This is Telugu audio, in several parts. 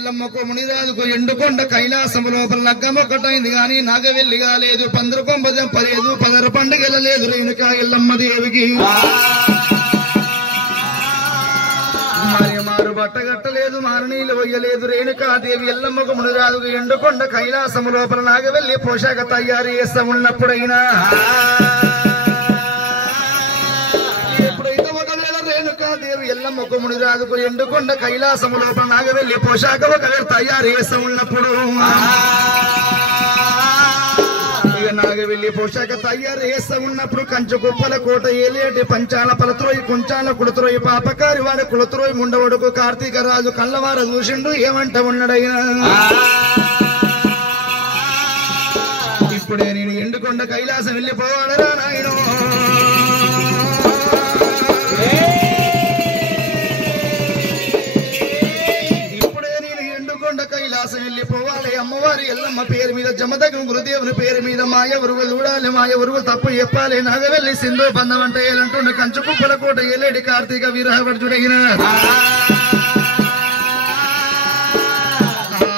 ఎల్లమ్మకు మునిరాజుకు ఎండుకొండ కైలాసం లోపల లగ్గమొక్కటైంది గాని నాగవెల్లి కాలేదు, పందరు కొంపదెంపలేదు, పదర పండుగెళ్ళలేదు రేణుకా ఎల్లమ్మ దేవికి. మారు బట్టగట్టలేదు, మారనీళ్ళు పోయలేదు రేణుకాదేవి ఎల్లమ్మకు మునిరాజుకు ఎండుకొండ కైలాసం లోపల నాగవెల్లి పోషాక తయారు చేస్తా ఉన్నప్పుడైనా రేణుకాదేవి ఎల్లమ్మకు మునిరాజుకు ఎండుకొండ కైలాసము లోపల నాగవెల్లి పోషాక ఒకవేళ తయారు చేస్తా ఉన్నప్పుడు నాగవెల్లి పోషాక తయారు చేస్తా ఉన్నప్పుడు కంచు కుప్పల కోట ఏలేటి పంచాల పలత్రోయి కుంచాల కుడత్రోయి పాపకారి వాడు కులత్రోయి ముండవడుకు కార్తీక రాజు కళ్ళవార చూసిండు ఏమంట ఉన్నాడైనా. ఇప్పుడే నేను ఎండుకొండ కైలాసం వెళ్ళిపోవాలరా నాయనో, కైలాసం వెళ్ళిపోవాలి. అమ్మవారి ఎల్లమ్మ పేరు మీద జమదగ్న గురుదేవుని పేరు మీద మాయ ఉరువు చూడాలి, మాయ ఉరువు తప్పు చెప్పాలి. నాగవెల్లి సింధు బంధం అంటే ఏలంటుండే కంచు కుప్పల కోట ఏలేడి కార్తీక వీరహవర్జుడైన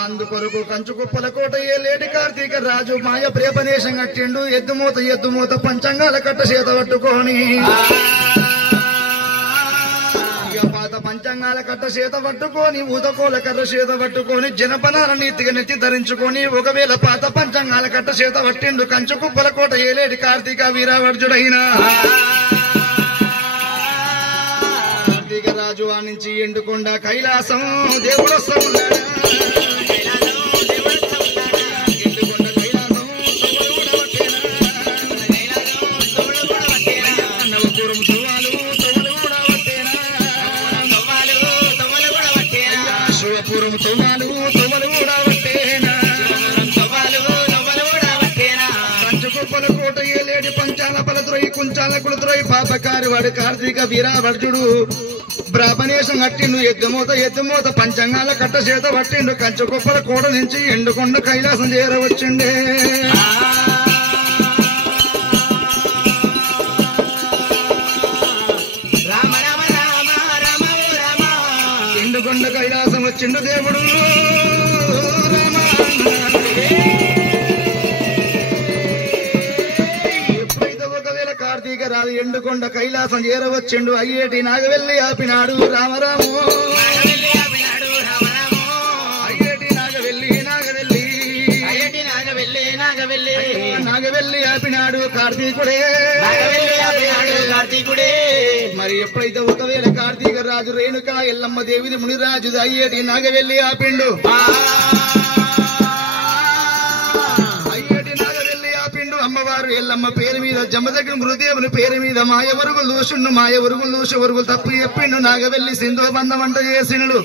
అందుకొరకు కంచు కుప్పల కోట ఏలేడి కార్తీక రాజు మాయ ప్రేపనేశం కట్టిండు. ఎద్దుమూత పంచంగాల కట్ట చేత పట్టుకొని పంచంగాల కట్ట చేత పట్టుకొని ఊతకోల కర్ర చేత పట్టుకొని జనపనాల నీతిగా నెత్తి ధరించుకొని ఒకవేళ పాత పంచంగాల కట్ట చేత పట్టిండు కంచు కుప్పల కోట ఏలేడి కార్తీక వీరావర్జుడైన కార్తీక రాజు ఆ నుంచి ఎండుకొండ కైలాసం దేవుడు వస్తా ఉన్నాడు. కుంచాల కులత్రోయి పాపకారి వాడు కార్తీక వీరావర్జుడు బ్రాహ్మణేశం కట్టిండు. ఎద్దుమూత పంచంగాల కట్ట చేత పట్టిండు. కంచు కుప్పల కోట నుంచి ఎండుకొండ కైలాసం చేరవచ్చిండే. ఎండుకొండ కైలాసం వచ్చిండు దేవుడు రాదు ఎండుకొండ కైలాసం చేరవచ్చిండు. అయ్యేటి నాగవెల్లి ఆపినాడు రామరాము, అయ్యేటి నాగవెల్లి ఆపినాడు కార్తీకుడే. మరి ఎప్పుడైతే ఒకవేళ కార్తీక రాజు రేణుకా ఎల్లమ్మ దేవిది మునిరాజు అయ్యేటి నాగవెల్లి ఆపిండు. అమ్మవారు ఎల్లమ్మ పేరు మీద జమదగ్న గురుదేవుని పేరు మీద మాయ వరుగులు దూషుండు, మాయ వరుగులు దూష వరుగులు తప్పు చెప్పిండు. నాగవెల్లి సింధు బంధం వంట చేసిండు.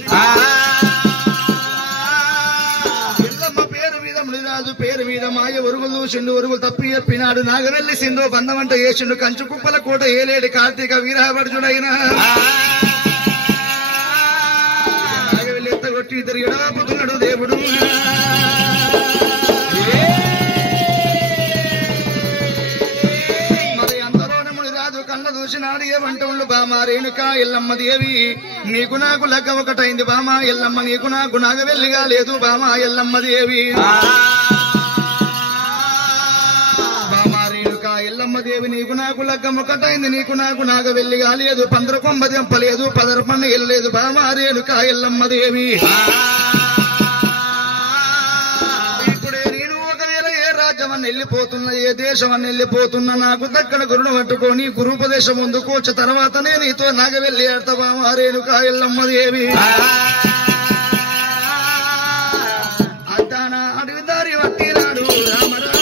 ఎల్లమ్మ పేరు మీద మునిరాజు పేరు మీద మాయ వరుగులు దూషిండు, వరుగులు తప్పు చెప్పినాడు. నాగవెల్లి సింధు బంధం వంట చేసిండు. కంచు కుప్పల కోట ఏలేడి కార్తీక వీరహవర్జుడైన నాగవెల్లి ఎత్తగొట్టి ఇద్దరు ఎడవాపుతున్నాడు దేవుడు. చూసినాడు ఏమంటుండు బామా రేణుకా ఎల్లమ్మ దేవి నీకు నాకు లగ్గ ఒకటైంది బామా ఎల్లమ్మ, నీకు నాకు నాగవెల్లిగా లేదు బామా ఎల్లమ్మ దేవి. బామా రేణుకా ఎల్లమ్మ దేవి నీకు నాకు లగ్గం ఒకటైంది, నీకు నాకు నాగవెల్లిగా లేదు, పందర కొంబదెంపలేదు, పదర పన్ను వెళ్ళలేదు బామా రేణుకా ఎల్లమ్మ దేవి. వెళ్ళిపోతున్నా ఏ దేశం అని వెళ్ళిపోతున్నా నాకు దక్కన గురును పట్టుకొని గురుపదేశం ముందు కూర్చు తర్వాతనే నీతో నాగవెల్లి ఆడతావా రేణుకా ఎల్లమ్మ దేవి. అంటానా అడుగుదారి పట్టినాడు రామరా,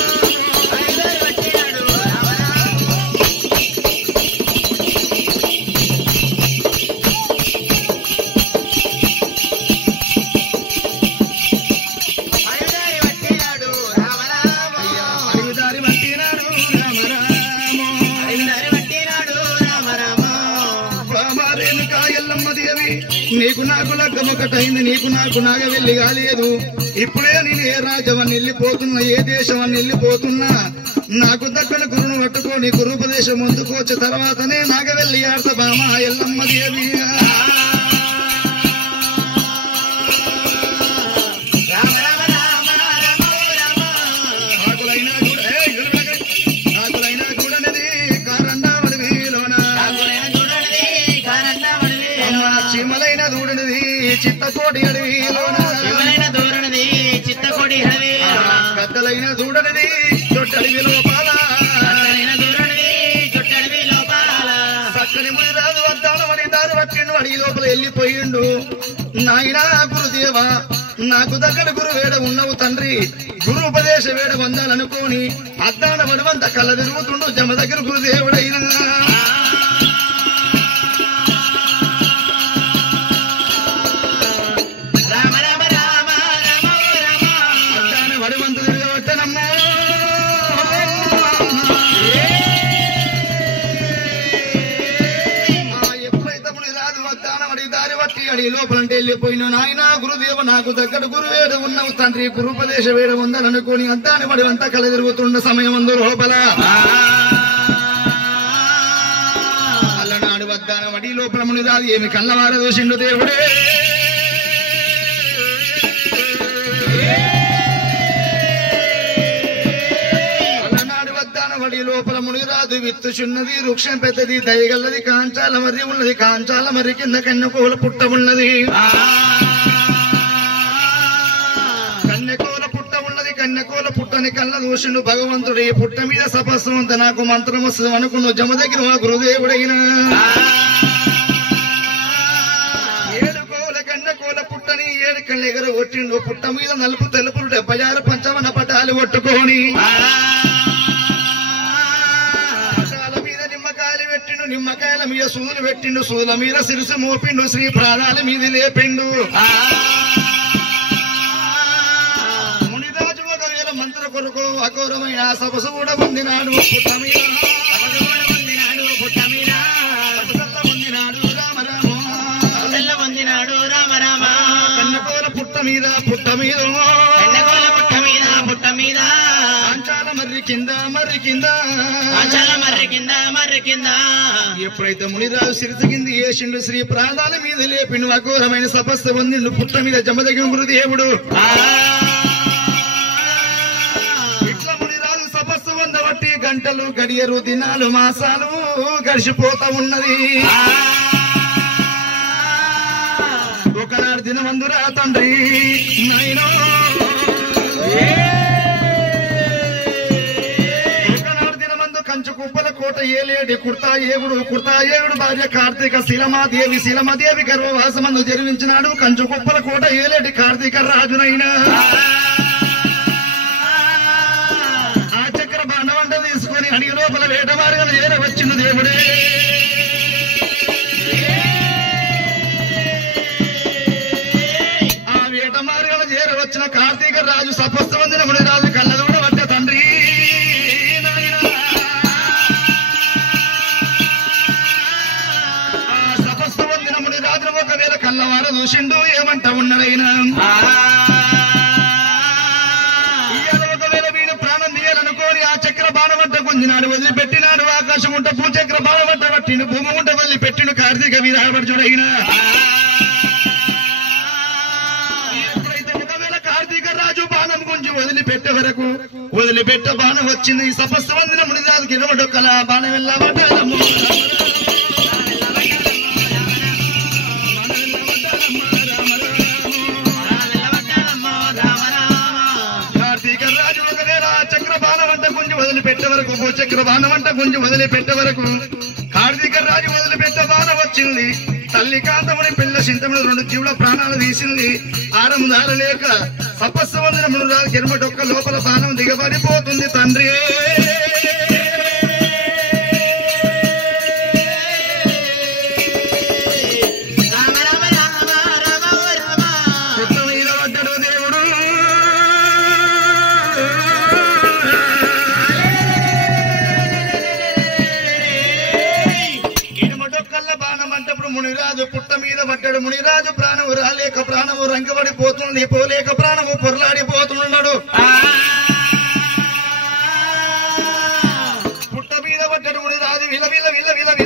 నీకు నాకు లగ్గం ఒకటైంది, నీకు నాకు నాగవెల్లి కాలేదు. ఇప్పుడే నేను ఏ రాజ్యం అని వెళ్ళిపోతున్నా, ఏ దేశం అని వెళ్ళిపోతున్నా నాకు దక్కన గురును పట్టుకొని గురుపదేశం ముందుకు వచ్చే తర్వాతనే నాగవెల్లి ఆడతా బామా ఎల్లమ్మ దేవి. చిత్తకోడి అడవిలోన చిత్తకోడి అడవి గద్దలైన చూడనిది చొట్టడివి లోపాల చక్కని మునిరాజు వద్దానమని దారి పట్టిండు అడిగి లోపల వెళ్ళిపోయిండు. నాయనా గురుదేవ నాకు దగ్గర గురు వేడ ఉన్నవు తండ్రి, గురు ఉపదేశ వేడ పొందాలనుకోని అద్దాన వడవంత కళ్ళ తిరుగుతుండు జమ దగ్గర గురుదేవుడైన లోపలంటే వెళ్ళిపోయిన నాయన గురుదేవ నాకు దగ్గర గురువేడ ఉన్నావు తండ్రి, గురుపదేశ వేడ ఉందని అంతాని వాడి అంతా కల తిరుగుతున్న సమయం అందు లోపల అల్లనాడు వద్దాన వడి లోపల మునిరాదు ఏమి కళ్ళవార దోషిండు దేవుడే. అల్లనాడు వద్దాన వడి లోపల మునిరాదు విత్తుచున్నది వృక్షం పెద్దది దయగల్లది కాంచాల మర్రి ఉన్నది, కాంచాల మర్రి కింద కన్నెకోల పుట్ట ఉన్నది, కన్నెకోల పుట్ట ఉన్నది. కన్నెకోల పుట్టని కళ్ళ దూషిండు భగవంతుడు, ఈ పుట్ట మీద సపస్సు అంత నాకు మంత్రం వస్తుంది అనుకున్న జమ దగ్గర మా గురుదేవుడైన ఏడుకోల కన్నెకోల పుట్టని ఏడు కళ్ళు ఎగర కొట్టిండు. పుట్ట మీద నలుపు తెలుపులు 76 పంచవన పటాలు కొట్టుకొని నిమ్మకాయల మీద సూదులు పెట్టిండు, సూదుల మీద సిరుసు మోపిండు, శ్రీ ప్రాణాల మీద లేపిండు. మునిరాజు ఒకవేళ మంత్ర కొరకు అఘోరమైన సపసు కూడా పొందినాడు పుట్ట మీద, పొందినాడు రామ రామ కన్నకోల పుట్ట మీద పుట్ట మీద అంచాల మర్రి కింద ఎప్పుడైతే మునిరాజు సిరితగింది వేసిండు, శ్రీ ప్రాణాల మీద లేపిండు, అఘోరమైన సపస్సు పొందిండు పుట్ట మీద జమదగిన గురుదేవుడు. ఇట్లా మునిరాజు సపస్సు పొందబట్టి గంటలు గడియరు దినాలు మాసాలు గడిచిపోతా ఉన్నది. ఒకనాడు దినమందురా తండ్రి నాయనో కుప్పల కోట ఏలేడి కుర్తా ఏగుడు భార్య కార్తీక శిలమాదేవి గర్భవాసమందు జన్మించినాడు. కంచు కుప్పల కోట ఏలేటి కార్తీక రాజునైనా ఆ చక్ర బాణవంట తీసుకుని అడిగి లోపల వేటవారిగా చేరవచ్చిండు దేవుడే. ఆ వేటమారిగా చేరవచ్చిన కార్తీక రాజు సపస్సు పొందిన మునిరాజు కళ్ళదూడ పట్ట తండ్రి ఒకవేళ కళ్ళవార చూసిండు ఏమంటా ఉన్నాడైనా ఒకవేళ వీడు ప్రాణం తీయాలనుకోని ఆ చక్ర బాణమంట గుంజినాడు, వదిలిపెట్టినాడు. ఆకాశం ఉంట భూచక్ర బాణమంట పట్టిండు, భూమి ఉంట వదిలిపెట్టిండు కార్తీక వీరాపరచుడైనా. ఎప్పుడైతే ఒకవేళ కార్తీక రాజు బాణం గుంజి వదిలిపెట్ట బాణం వచ్చింది. ఈ సపస్సు వందిన మునిరాజుకి ఇరవడొక్కల బాణం వెళ్ళబడ్డ భూచక్ర బాణమంట గుంజి వదిలిపెట్టే వరకు కార్తీక రాజు వదిలిపెట్ట బాణ వచ్చింది. తల్లి కాంతముని పిల్ల సింతముడు 2 జీవుల ప్రాణాలు తీసింది. ఆరము దారలేక సపస్సు వందిన మునురాజు కిరమటొక్క లోపల బాణం దిగబడిపోతుంది తండ్రి. మునిరాజు పుట్ట మీద పడ్డాడు. మునిరాజు ప్రాణము రాలేక ప్రాణము రంగబడిపోతుంది, పోలేక ప్రాణము పొరలాడిపోతున్నాడు. పుట్ట మీద పడ్డాడు మునిరాజు విల విల విల విల